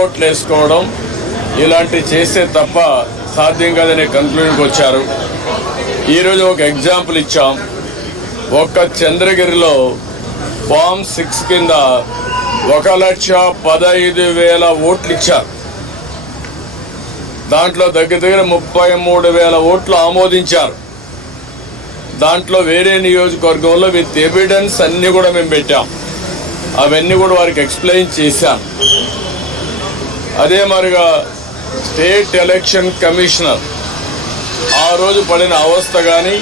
ఓట్లు వేసుకోవడం ఇలాంటి చేస్తే తప్ప సాధ్యం కాదనే కంక్లూజన్కి వచ్చారు. ఈరోజు ఒక ఎగ్జాంపుల్ ఇచ్చాం. ఒక్క చంద్రగిరిలో ఫామ్ 6 కింద 1,15,000 ఓట్లు ఇచ్చారు. దాంట్లో దగ్గర 33,000 ఓట్లు ఆమోదించారు. దాంట్లో వేరే నియోజకవర్గంలో విత్ ఎవిడెన్స్ అన్నీ కూడా మేము పెట్టాం. అవన్నీ కూడా వారికి ఎక్స్ప్లెయిన్ చేశాం. అదే మరిగా స్టేట్ ఎలక్షన్ కమిషనర్ ఆ రోజు పడిన అవస్థ కానీ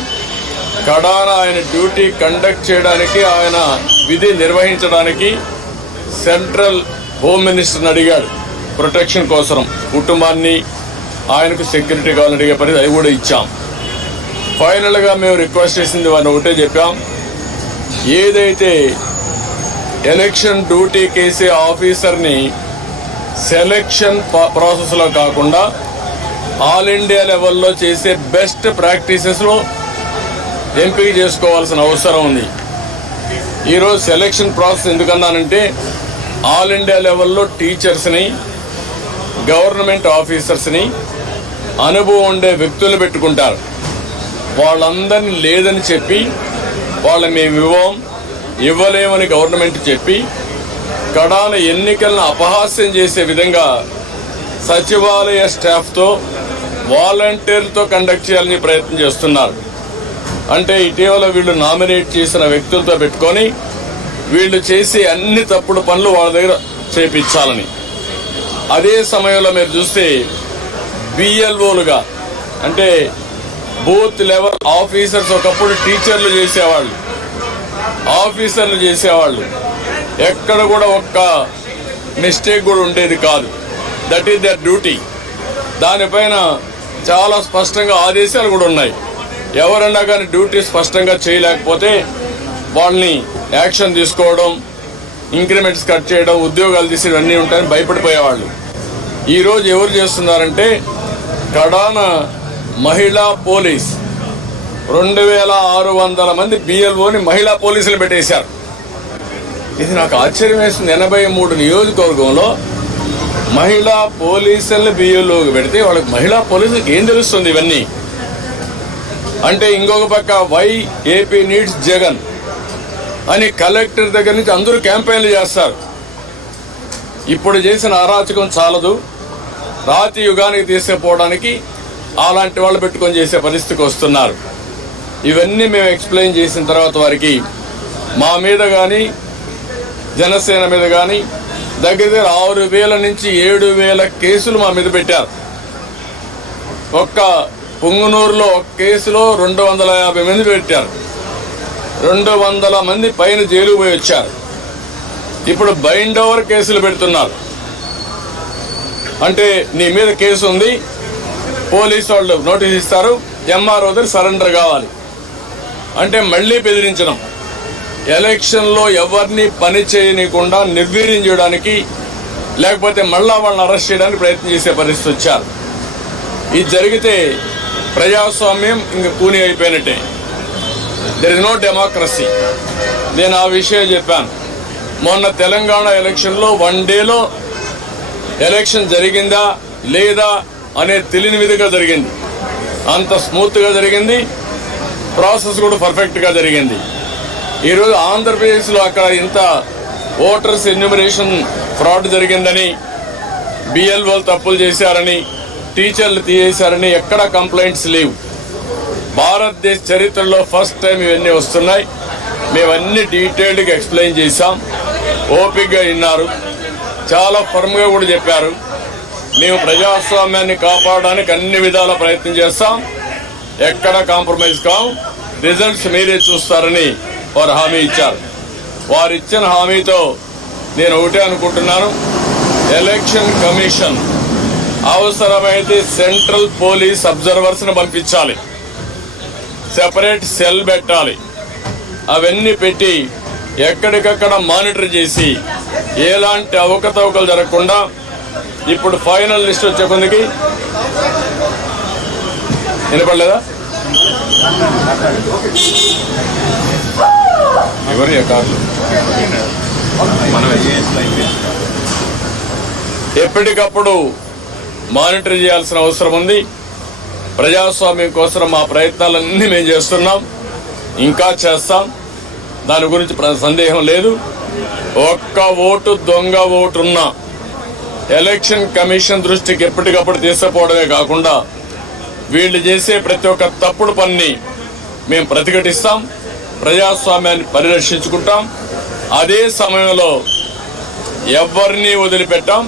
కడాన ఆయన డ్యూటీ కండక్ట్ చేయడానికి, ఆయన విధి నిర్వహించడానికి సెంట్రల్ హోమ్ మినిస్టర్ని అడిగాడు ప్రొటెక్షన్ కోసం. కుటుంబాన్ని ఆయనకు సెక్యూరిటీ కావాలని అడిగే పరిస్థితి, అది కూడా ఇచ్చాం. ఫైనల్గా మేము రిక్వెస్ట్ చేసింది వారిని ఒకటే చెప్పాం, ఏదైతే ఎలక్షన్ డ్యూటీ కేసే ఆఫీసర్ని సెలక్షన్ ప్రాసెస్లో కాకుండా ఆల్ ఇండియా లెవెల్లో చేసే బెస్ట్ ప్రాక్టీసెస్లో ఎంపిక చేసుకోవాల్సిన అవసరం ఉంది. ఈరోజు సెలక్షన్ ప్రాసెస్ ఎందుకన్నానంటే ఆల్ ఇండియా లెవెల్లో టీచర్స్ని, గవర్నమెంట్ ఆఫీసర్స్ని, అనుభవం ఉండే వ్యక్తులు పెట్టుకుంటారు. వాళ్ళందరినీ లేదని చెప్పి వాళ్ళని మేము ఇవ్వలేమని గవర్నమెంట్ చెప్పి కడాన ఎన్నికలను అపహాస్యం చేసే విధంగా సచివాలయ స్టాఫ్తో, వాలంటీర్లతో కండక్ట్ చేయాలని ప్రయత్నం చేస్తున్నారు. అంటే ఇటీవల వీళ్ళు నామినేట్ చేసిన వ్యక్తులతో పెట్టుకొని వీళ్ళు చేసే అన్ని తప్పుడు పనులు వాళ్ళ దగ్గర చేపించాలని. అదే సమయంలో మీరు చూస్తే బిఎల్ఓలుగా, అంటే బూత్ లెవెల్ ఆఫీసర్స్, ఒకప్పుడు టీచర్లు చేసేవాళ్ళు, ఆఫీసర్లు చేసేవాళ్ళు, ఎక్కడ కూడా ఒక్క మిస్టేక్ కూడా ఉండేది కాదు. That is their duty. దానిపైన చాలా స్పష్టంగా ఆదేశాలు కూడా ఉన్నాయి. ఎవరన్నా కానీ డ్యూటీ స్పష్టంగా చేయలేకపోతే వాళ్ళని యాక్షన్ తీసుకోవడం, ఇంక్రిమెంట్స్ కట్ చేయడం, ఉద్యోగాలు తీసేయడం అన్నీ ఉంటాయని భయపడిపోయేవాళ్ళు. ఈరోజు ఎవరు చేస్తున్నారంటే కడాన మహిళా పోలీస్ 2,600 మంది బిఎల్ఓని మహిళా పోలీసులు పెట్టేశారు. ఇది నాకు ఆశ్చర్యం వేస్తుంది. 83 నియోజకవర్గంలో మహిళా పోలీసులను బిఎల్ఓకి పెడితే వాళ్ళకి మహిళా పోలీసులకు ఏం తెలుస్తుంది ఇవన్నీ అంటే? ఇంకొక పక్క వై ఏపీ నీడ్స్ జగన్ అని కలెక్టర్ దగ్గర నుంచి అందరూ క్యాంపెయిన్లు చేస్తారు. ఇప్పుడు చేసిన అరాచకం చాలదు, రాతి యుగానికి తీసుకుపోవడానికి అలాంటి వాళ్ళు పెట్టుకొని చేసే పరిస్థితికి వస్తున్నారు. ఇవన్నీ మేము ఎక్స్ప్లెయిన్ చేసిన తర్వాత వారికి మా మీద కానీ జనసేన మీద కానీ దగ్గర 6,000 నుంచి 7,000 కేసులు మా మీద పెట్టారు. ఒక్క పుంగనూరులో ఒక కేసులో 250 మంది పెట్టారు. 200 మంది పైన జైలు పోయి వచ్చారు. ఇప్పుడు బైండ్ ఓవర్ కేసులు పెడుతున్నారు. అంటే నీ మీద కేసు ఉంది, పోలీసు వాళ్ళు నోటీస్ ఇస్తారు, ఎంఆర్ఓ దగ్గర సరెండర్ కావాలి అంటే మళ్ళీ బెదిరించడం. ఎలక్షన్లో ఎవరిని పని చేయనీయకుండా నిర్వీర్యం చేయడానికి, లేకపోతే మళ్ళా వాళ్ళని అరెస్ట్ చేయడానికి ప్రయత్నం చేసే పరిస్థితి వచ్చారు. ఇది జరిగితే ప్రజాస్వామ్యం ఇంక కూని అయిపోయినట్టే. There is no democracy. నేను ఆ విషయం చెప్పాను. మొన్న తెలంగాణ ఎలక్షన్లో 1 డేలో ఎలక్షన్ జరిగిందా లేదా అనేది తెలియని విధంగా జరిగింది. అంత స్మూత్గా జరిగింది, ప్రాసెస్ కూడా పర్ఫెక్ట్గా జరిగింది. ఈరోజు ఆంధ్రప్రదేశ్లో అక్కడ ఇంత ఓటర్స్ ఎన్యూమరేషన్ ఫ్రాడ్ జరిగిందని, బిఎల్ఓలు తప్పులు చేశారని, టీచర్లు తీసేశారని ఎక్కడా కంప్లైంట్స్ లేవు. భారతదేశ చరిత్రలో ఫస్ట్ టైం ఇవన్నీ వస్తున్నాయి. మేమన్నీ డీటెయిల్డ్గా ఎక్స్ప్లెయిన్ చేశాం. ఓపికగా విన్నారు, చాలా ఫర్మ్గా కూడా చెప్పారు. మేము ప్రజాస్వామ్యాన్ని కాపాడడానికి అన్ని విధాల ప్రయత్నం చేస్తాం, ఎక్కడ కాంప్రమైజ్ కాం, రిజల్ట్స్ మీరే చూస్తారని వారు హామీ ఇచ్చారు. వారు ఇచ్చిన హామీతో నేను ఒకటే అనుకుంటున్నాను, ఎలక్షన్ కమిషన్ అవసరమైతే సెంట్రల్ పోలీస్ అబ్జర్వర్స్ని పంపించాలి, సెపరేట్ సెల్ పెట్టాలి. అవన్నీ పెట్టి ఎక్కడికక్కడ మానిటర్ చేసి ఎలాంటి అవకతవకలు జరగకుండా. ఇప్పుడు ఫైనల్ లిస్ట్ వచ్చే కొందికి వినపడలేదా? ఎవరి కార్లు మనమే ఎప్పటికప్పుడు మానిటర్ చేయాల్సిన అవసరం ఉంది. ప్రజాస్వామ్యం కోసం మా ప్రయత్నాలన్నీ మేము చేస్తున్నాం, ఇంకా చేస్తాం. దాని గురించి సందేహం లేదు. ఒక్క ఓటు దొంగ ఓటున్నా ఎలక్షన్ కమిషన్ దృష్టికి ఎప్పటికప్పుడు తీసుకుపోవడమే కాకుండా వీళ్ళు చేసే ప్రతి ఒక్క తప్పుడు పనిని మేము ప్రతిఘటిస్తాం, ప్రజాస్వామ్యాన్ని పరిరక్షించుకుంటాం. అదే సమయంలో ఎవరిని వదిలిపెట్టాం.